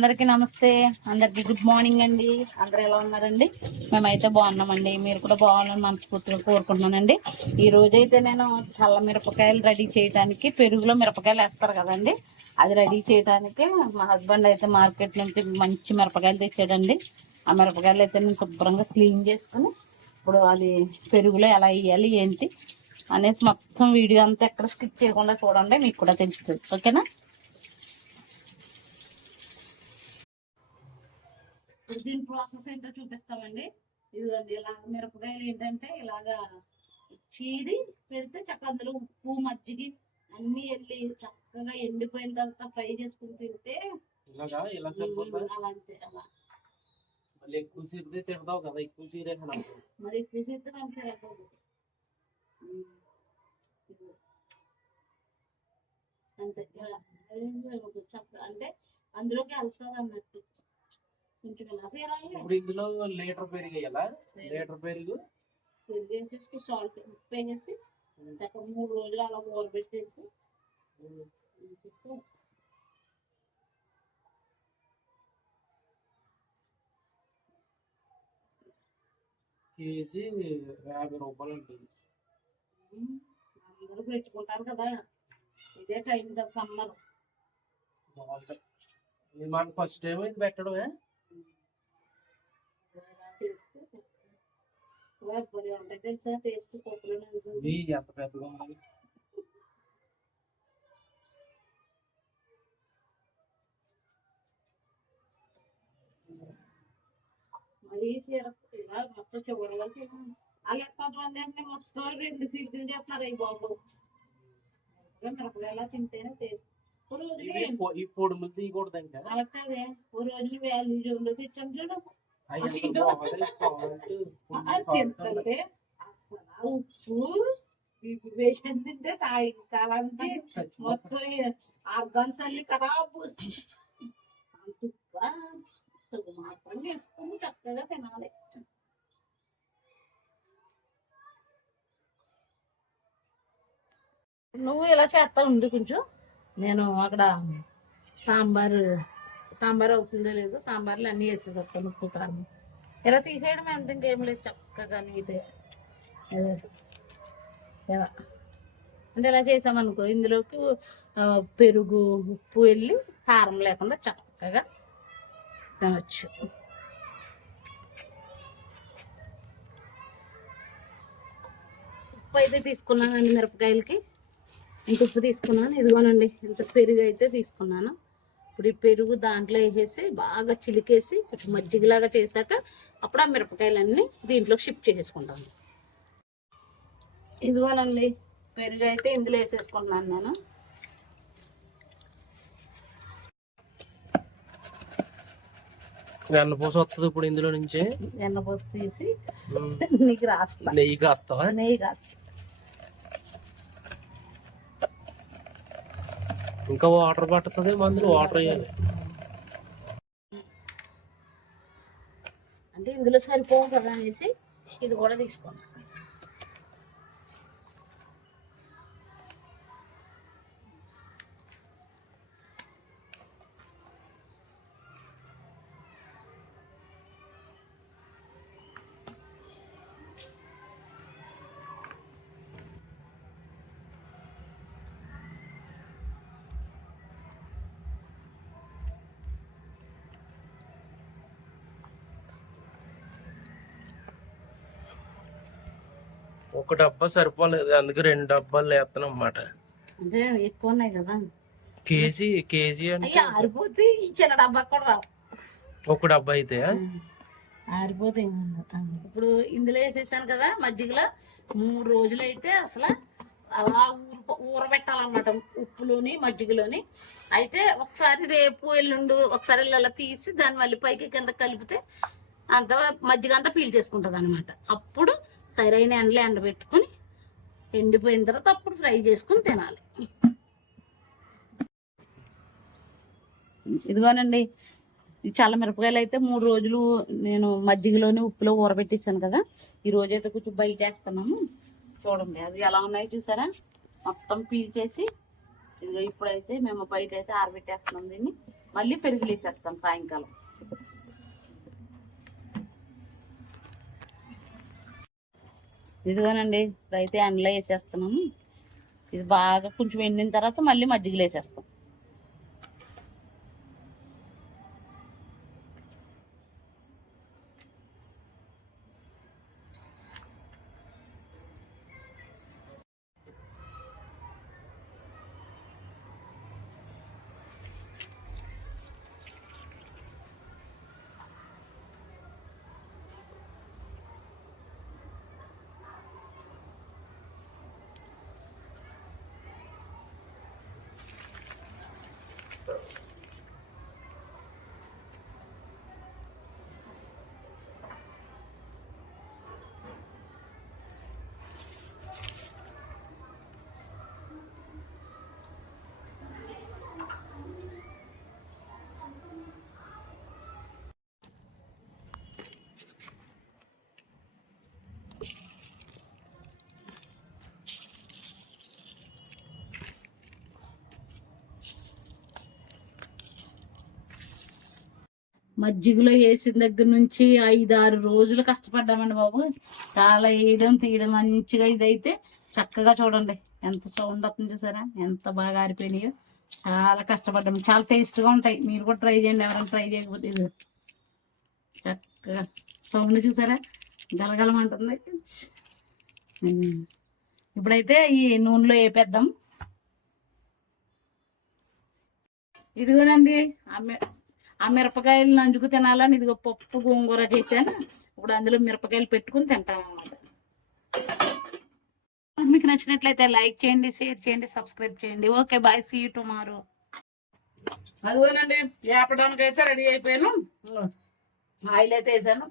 అందరికీ నమస్తే, అందరికీ గుడ్ మార్నింగ్ అండి. అందరూ ఎలా ఉన్నారండి? మేమైతే బాగున్నామండి. మీరు కూడా బాగున్నారని మనస్ఫూర్తిగా కోరుకుంటున్నానండి. ఈ రోజైతే నేను చల్ల మిరపకాయలు రెడీ చేయడానికి, పెరుగులో మిరపకాయలు వేస్తారు కదండి, అది రెడీ చేయడానికి మా హస్బెండ్ అయితే మార్కెట్ నుంచి మంచి మిరపకాయలు తెచ్చాడండి. ఆ మిరపకాయలు అయితే నేను శుభ్రంగా క్లీన్ చేసుకుని ఇప్పుడు అది పెరుగులో ఎలా వేయాలి ఏంటి అనేసి మొత్తం వీడియో అంతా ఎక్కడ స్కిప్ చేయకుండా చూడండి, మీకు కూడా తెలుస్తుంది. ఓకేనా? దీని ప్రాసెస్ ఏంటో చూపిస్తామండి. ఇదిగోండి, ఇలా మిరపకాయలు ఏంటంటే ఇలాగా చీరి పెడితే చక్కగా అందులో ఉప్పు మజ్జిగి అన్ని వెళ్ళి చక్కగా ఎండిపోయిన తర్వాత ఫ్రై చేసుకుని తింటే అలా అంతే. అలా మళ్ళీ ఎక్కువ సీరితే తిడతావు కదా, ఎక్కువ సీరే మరి ఎక్కువ సీరితే మంచిగా అంతే. అంటే అందులోకి వెళ్తుంది అన్నట్టు. ఇప్పుడు ఇందులో లీటర్ పెరుగు వేయాలా? లీటర్ పెరుగు వేసేసి సాల్ట్ ఉప్పు వేసేసి 3 రోజులు అలా ఊరబెట్టేసి కేజీ 50 రూపాయలు ఉంటుంది. అందరూ పెట్టుకుంటారు కదా, ఇదే టైం కదా సమ్మర్. బాగుంటాయి. మనకు ఫస్ట్ టైం ఇది పెట్టడమే. ఉంటాయి తెలుసా టేస్ట్ కొత్తలో ఎంత పెద్దగా ఉంది. మరి ఇలా మొత్తం చివరిగా అలా కొంతమంది అంటే మొత్తం 2 సీట్లు చేస్తున్నారు. అవి బాబు మిరపకాయలా తింటేనే టేస్ట్. ఈ పొడి ముద్ద తీయకూడదండి. అలా కాదే, ఓ రోజు వ్యాల్యూ జోన్లో తెచ్చాం చూడు. తింటే అసలు ఉప్పు వేషన్ తింటే సాయంకాలానికి మొత్తం ఆర్గాన్స్ అన్ని ఖరాబ్. మాత్రం వేసుకుని చక్కగా తినాలి. నువ్వు ఇలా చేస్తా ఉండు కొంచెం. నేను అక్కడ సాంబార్ అవుతుందో లేదో, సాంబార్లు అన్నీ వేసేసి వస్తాను. ఉప్పు కారం ఇలా తీసేయడం ఎంత, ఇంకేం లేదు. చక్కగా నీట్గా ఇలా అంటే ఇలా చేసామనుకో, ఇందులోకి పెరుగు ఉప్పు వెళ్ళి కారం లేకుండా చక్కగా తినచ్చు. ఉప్పు అయితే తీసుకున్నాను అండి మిరపకాయలకి. ఇంత ఉప్పు తీసుకున్నాను. ఇదిగోనండి ఇంత పెరుగు అయితే తీసుకున్నాను. ఇప్పుడు ఈ పెరుగు దాంట్లో వేసేసి బాగా చిలికేసి కొంచెం మజ్జిగలాగా చేశాక అప్పుడు ఆ మిరపకాయలన్నీ దీంట్లోకి షిఫ్ట్ చేసుకుంటాను. ఇదిగోనండి పెరుగు అయితే ఇందులో వేసేసుకుంటున్నాను నేను. వెన్నపూస వస్తుంది ఇప్పుడు ఇందులో నుంచి. వెన్నపూస తీసి నీకు రాస్తా. నెయ్యి కాస్తావా? నెయ్యి కాస్తా. ఇంకా వాటర్ పట్టుతుంది, మందులు వాటర్ వేయాలి. అంటే ఇందులో సరిపోవు కదా అనేసి ఇది కూడా తీసుకున్నాను. ఒక డబ్బా సరిపోలేదు, అందుకే 2 డబ్బాలు వేస్తాను అన్నమాట. అంటే ఎక్కువ ఉన్నాయి కదా. కేజీ అంటే ఆరిపోతే ఈ చిన్న డబ్బా కూడా రావు. ఒక డబ్బా అయితే ఆరిపోతే ఇప్పుడు ఇందులో వేసేసాను కదా మజ్జిగలో. 3 రోజులు అయితే అసలు అలా ఊరబెట్టాలన్నమాట, ఉప్పులోని మజ్జిగలోని. అయితే ఒకసారి రేపు ఎల్లుండు ఒకసారి ఇలా తీసి దాన్ని మళ్ళీ పైకి కింద కలిపితే అంత మజ్జిగ అంతా పీల్ చేసుకుంటుంది అనమాట. అప్పుడు సరైన ఎండలో ఎండబెట్టుకుని ఎండిపోయిన తర్వాత అప్పుడు ఫ్రై చేసుకుని తినాలి. ఇదిగోనండి ఈ చల్ల మిరపకాయలు అయితే 3 రోజులు నేను మజ్జిగలోని ఉప్పులో ఊరబెట్టేసాను కదా. ఈ రోజైతే కొంచెం బయట వేస్తున్నాము. చూడండి అది ఎలా ఉన్నాయో చూసారా, మొత్తం పీల్ చేసి. ఇదిగో ఇప్పుడైతే మేము బయట అయితే ఆరబెట్టేస్తున్నాం దీన్ని. మళ్ళీ పెరుగులు వేసేస్తాను సాయంకాలం. ఇదిగోనండి ఇప్పుడైతే ఎండలో వేసేస్తున్నాము. ఇది బాగా కొంచెం ఎండిన తర్వాత మళ్ళీ మజ్జిగలో వేసేస్తాం. మజ్జిగలో వేసిన దగ్గర నుంచి 5-6 రోజులు కష్టపడ్డామండి బాబు. చాలా వేయడం తీయడం మంచిగా ఇదైతే చక్కగా చూడండి ఎంత సౌండ్ వస్తుంది చూసారా, ఎంత బాగా ఆరిపోయినాయో. చాలా కష్టపడ్డాము. చాలా టేస్ట్గా ఉంటాయి. మీరు కూడా ట్రై చేయండి ఎవరైనా ట్రై చేయకపోతే. ఇది చక్కగా సౌండ్ చూసారా గలగలమంటుంది. ఇప్పుడైతే ఈ నూనెలో వేపేద్దాం. ఇదిగోనండి ఆ మిరపకాయలు నంజుకు తినాలని ఇదిగో పప్పు గోంగూర చేశాను. ఇప్పుడు అందులో మిరపకాయలు పెట్టుకుని తింటాం అన్నమాట. మీకు నచ్చినట్లయితే లైక్ చేయండి, షేర్ చేయండి, సబ్స్క్రైబ్ చేయండి. Okay bye, see you tomorrow. అదిగోనండి వేపడానికి అయితే రెడీ అయిపోయాను. ఆయిల్ అయితే వేసాను.